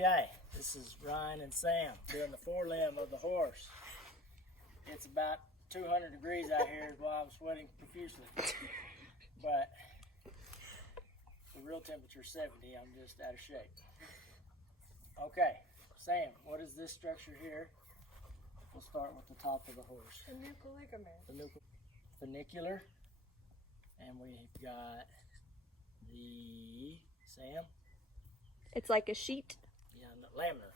Okay, this is Ryan and Sam doing the forelimb of the horse. It's about 200 degrees out here while I'm sweating profusely. But the real temperature is 70. I'm just out of shape. Okay, Sam, what is this structure here? We'll start with the top of the horse. The nuchal ligament. The funicular. And we've got the, Sam? It's like a sheet. Yeah, laminar.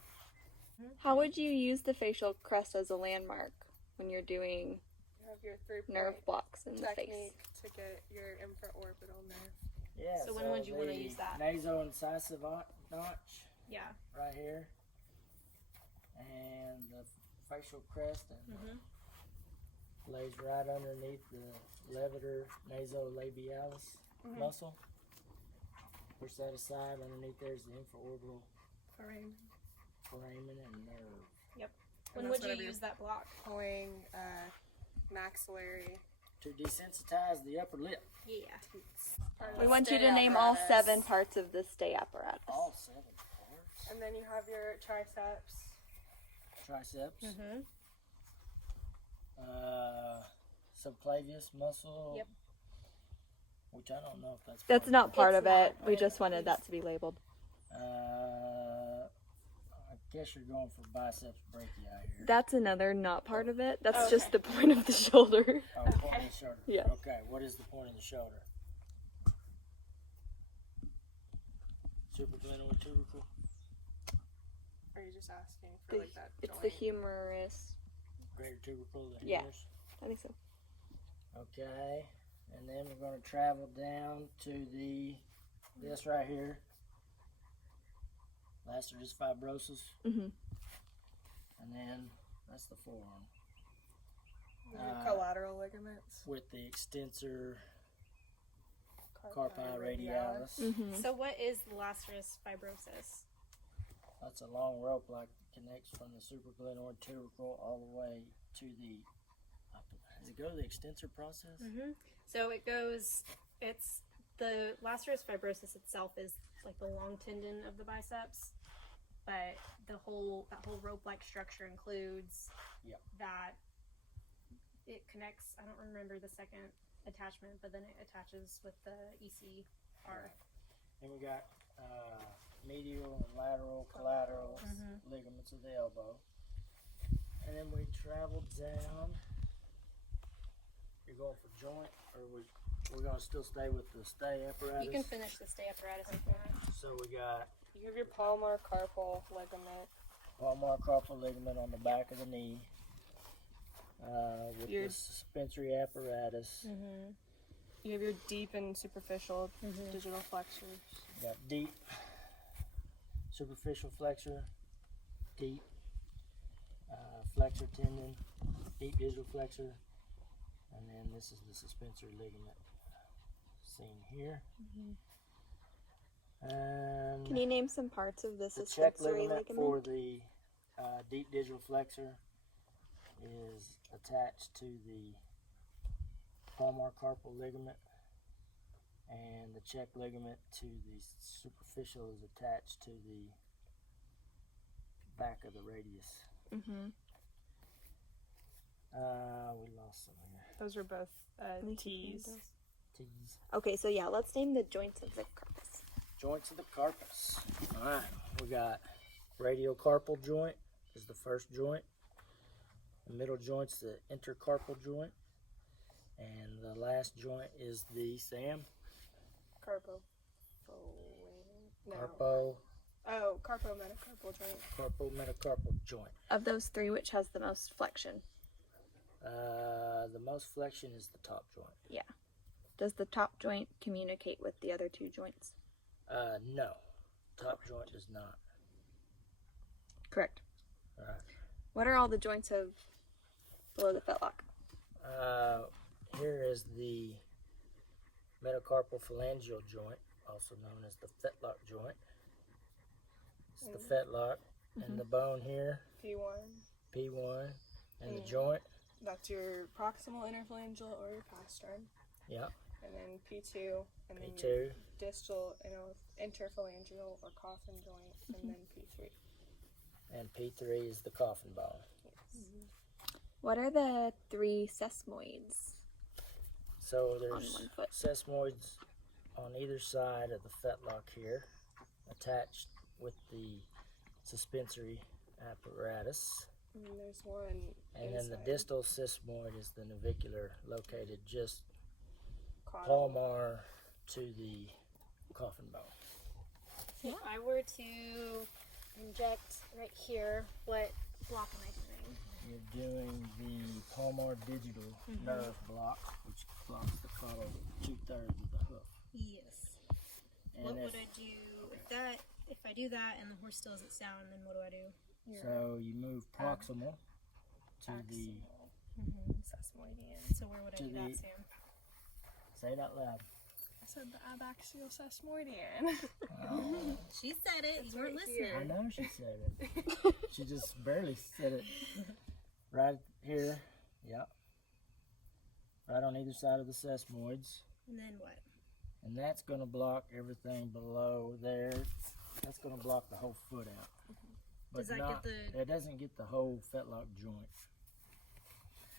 How would you use the facial crest as a landmark when you're doing You have your 3-point nerve blocks in the face? technique to get your infraorbital nerve. Yeah, So when would you want to use that? Naso-incisive notch Yeah. right here. And the facial crest and lays right underneath the levator nasolabialis muscle. Push that aside. Underneath there's the infraorbital foramen and nerve. Yep. And When that's would you whenever use that block? Pulling maxillary. To desensitize the upper lip. Yeah. We want you to name all 7 parts of the stay apparatus. All 7 parts. And then you have your triceps. Triceps. Subclavius muscle. Yep. Which I don't know if that's That's not part It's of it. not. We just wanted that to be labeled. I guess you're going for biceps brachii here. That's another not part of it. That's Okay. just the point of the shoulder. Oh, point of the shoulder. Yes. Okay, what is the point of the shoulder? Supraglenoid tubercle. Are you just asking for like that It's joint? the humerus. Greater tubercle, the Yeah. humerus. I think so. Okay, and then we're going to travel down to this right here. Lacertus fibrosus. Mhm. And then that's the forearm. Your collateral ligaments. With the extensor carpi radialis. Mhm. So what is lacerus fibrosis? That's a long rope like connects from the supraglenoid tubercle all the way to the. Does it go to the extensor process? So it goes. It's the lacerus fibrosis itself is like the long tendon of the biceps, but that whole rope-like structure includes that. It connects. I don't remember the second attachment, but then it attaches with the ECR. And we got medial and lateral, collateral ligaments of the elbow. And then we travel down. You're going for joint, or we're going to still stay with the stay apparatus? You can finish the stay apparatus if you want. So we got You have your palmar carpal ligament. palmar carpal ligament on the back of the knee. With the suspensory apparatus. You have your deep and superficial digital flexors. Got deep superficial flexor, deep flexor tendon, deep digital flexor, and then this is the suspensory ligament seen here. And Can you name some parts of the the check suspensory ligament ligament? for the deep digital flexor is attached to the palmar carpal ligament, and the check ligament to the superficial is attached to the back of the radius. We lost some here. Those are both Me too, T's. those. T's. Okay, so yeah, let's name the joints of the carpus. Joints of the carpus. Alright, we got radiocarpal joint is the first joint. The middle joint's the intercarpal joint. And the last joint is the Sam. Carpo. No. Carpo. Oh, carpometacarpal joint. Carpal metacarpal joint. Of those 3, which has the most flexion? The most flexion is the top joint. Yeah. Does the top joint communicate with the other 2 joints? No. Top joint does not. Correct. Alright. What are all the joints of below the fetlock? Here is the metacarpal phalangeal joint, also known as the fetlock joint. It's the fetlock, and the bone here, P1. P1, and the joint. That's your proximal interphalangeal or your pastern. Yep. And then P2. And then P2. your distal interphalangeal or coffin joint. And then P3. and P3 is the coffin bone. What are the 3 sesamoids? So On there's one foot. sesamoids on either side of the fetlock here, attached with the suspensory apparatus. And there's one And then the inside. distal sesamoid is the navicular, located just Caudal. palmar to the coffin bone. If I were to inject right here, what block am I doing? You're doing the palmar digital nerve block, which blocks the caudal 2/3 of the hoof. Yes. And What if- would I do if I do that and the horse still doesn't sound, then what do I do? So you move proximal to the, Sesamoidian. So where would I To do that, the- Sam? say it out loud. I said the abaxial sesamoidian. Oh, She said it. You weren't right listening. here. I know she said it. She just barely said it. Right here, yep. Right on either side of the sesamoids. And then what? And that's going to block everything below there. That's going to block the whole foot out. But Does that not, get the? it doesn't get the whole fetlock joint.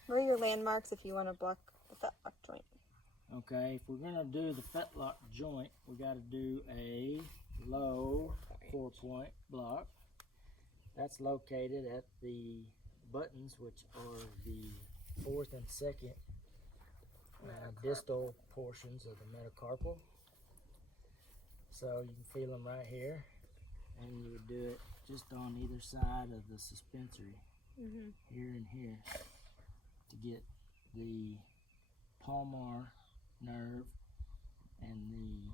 What are your landmarks if you want to block the fetlock joint? Okay, if we're going to do the fetlock joint, we got to do a low 4-point block. That's located at the buttons, which are the 4th and 2nd distal portions of the metacarpal. So you can feel them right here, and you would do it just on either side of the suspensory, here and here, to get the palmar nerve and the,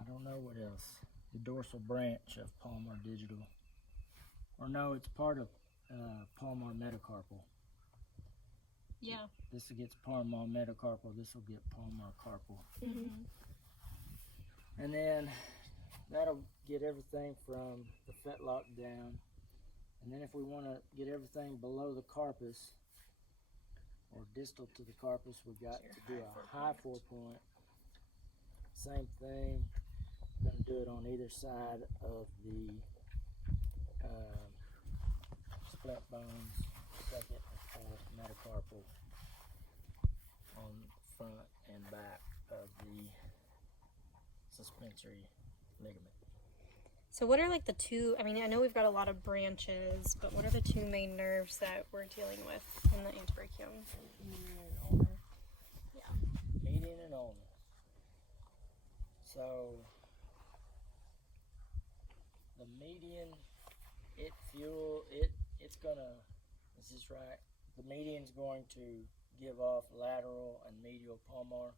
I don't know what else, the dorsal branch of palmar digital. Or no, it's part of palmar metacarpal. Yeah. This gets palmar metacarpal, this will get palmar carpal. And then that'll get everything from the fetlock down. And then if we want to get everything below the carpus, or distal to the carpus, we got to do a high 4-point. Same thing, going to do it on either side of the split bones, 2nd and 4th metacarpal, on front and back of the suspensory ligament. So what are like the two? I mean, I know we've got a lot of branches, but what are the two main nerves that we're dealing with in the antebrachium? Median and ulnar. Yeah. Median and ulnar. So the median, it's gonna, is this right? The median's going to give off lateral and medial palmar,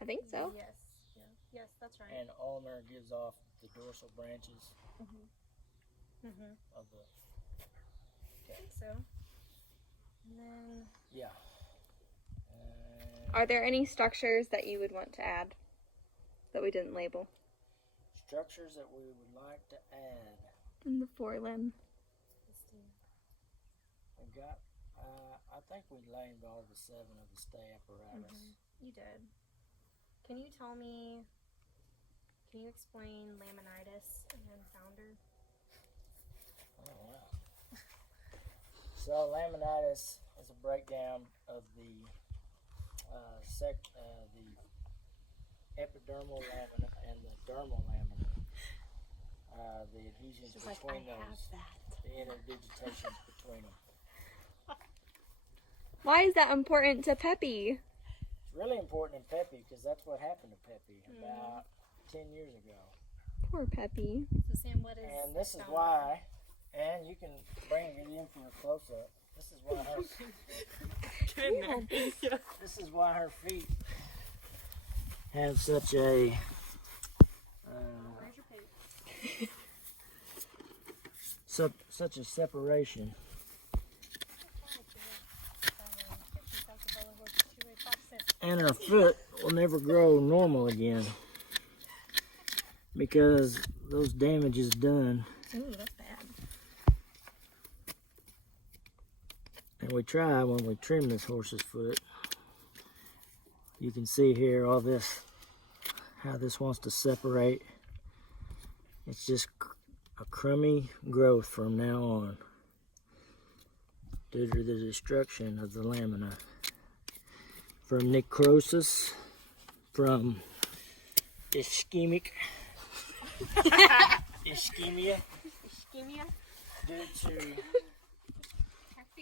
I think so. Yes. Yeah. Yes, that's right. and ulnar gives off the dorsal branches Mm-hmm. of the, I think so. And then yeah. Are there any structures that you would want to add that we didn't label? Structures that we would like to add. In the forelimb. We've got, I think we named all the 7 of the stay apparatus. you did. Can you tell me? Can you explain laminitis and founder? Oh, wow. So laminitis is a breakdown of the the epidermal lamina and the dermal lamina. The adhesions between those, the interdigitation between them. Why is that important to Peppy? It's really important in Peppy because that's what happened to Peppy about 10 years ago. Poor Peppy. So Sam, what is? And this is founder? why, and you can bring it in for a close-up. This is why her, this is why her feet have such a Where's your poop? such a separation. And her foot will never grow normal again because those damage is done. Ooh, that's bad. And we try when we trim this horse's foot. You can see here all this, how this wants to separate. It's just a crummy growth from now on due to the destruction of the lamina from necrosis, from ischemia due to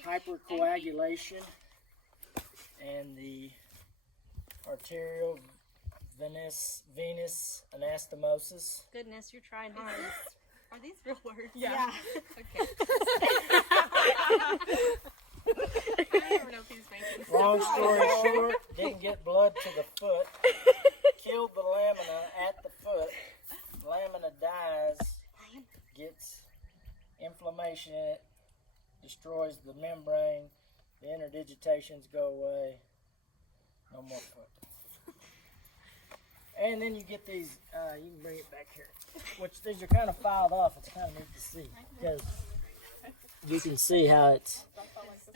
hypercoagulation and the arterial venous anastomosis. Goodness, you're trying hard. Are these real words? Yeah. Okay. I don't even know if he's making Long story short, didn't get blood to the foot, killed the lamina at the foot, lamina dies, gets inflammation in it, destroys the membrane, the interdigitations go away, no more foot. And then you get these, you can bring it back here, which these are kind of filed off. It's kind of neat to see because you can see how it's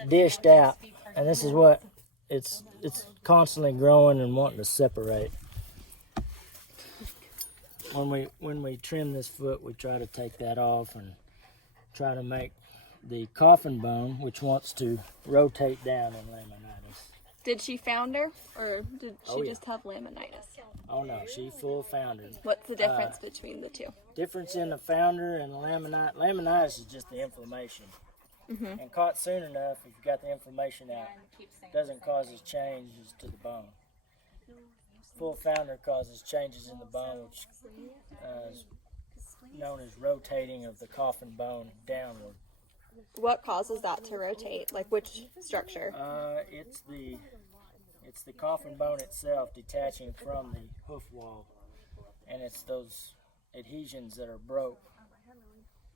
dished out, and this is what it's constantly growing and wanting to separate. When we trim this foot, we try to take that off and try to make the coffin bone, which wants to rotate down in laminitis. Did she founder, or did she Oh, yeah. just have laminitis? Oh no, she full foundered. What's the difference between the two? Difference in the founder and laminitis. Laminitis is just the inflammation. And caught soon enough, if you got the inflammation out, doesn't cause changes to the bone. Full founder causes changes in the bone, which is known as rotating of the coffin bone downward. What causes that to rotate? Like which structure? It's the coffin bone itself detaching from the hoof wall, and it's those adhesions that are broke,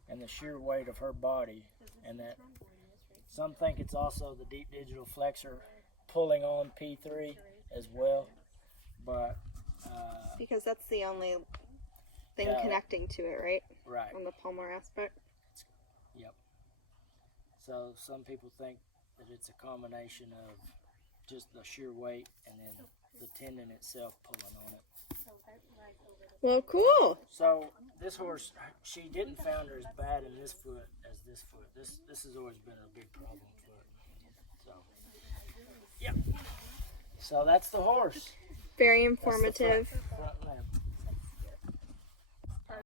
and the sheer weight of her body, and that some think it's also the deep digital flexor pulling on P3 as well, but Because that's the only thing Yeah. connecting to it, right? right. On the palmar aspect. Yep. So some people think that it's a combination of just the sheer weight and then the tendon itself pulling on it. Well, cool. So this horse, she didn't founder as bad in this foot as this foot. This has always been a big problem foot. So, yep. So that's the horse. Very That's the informative. front limb.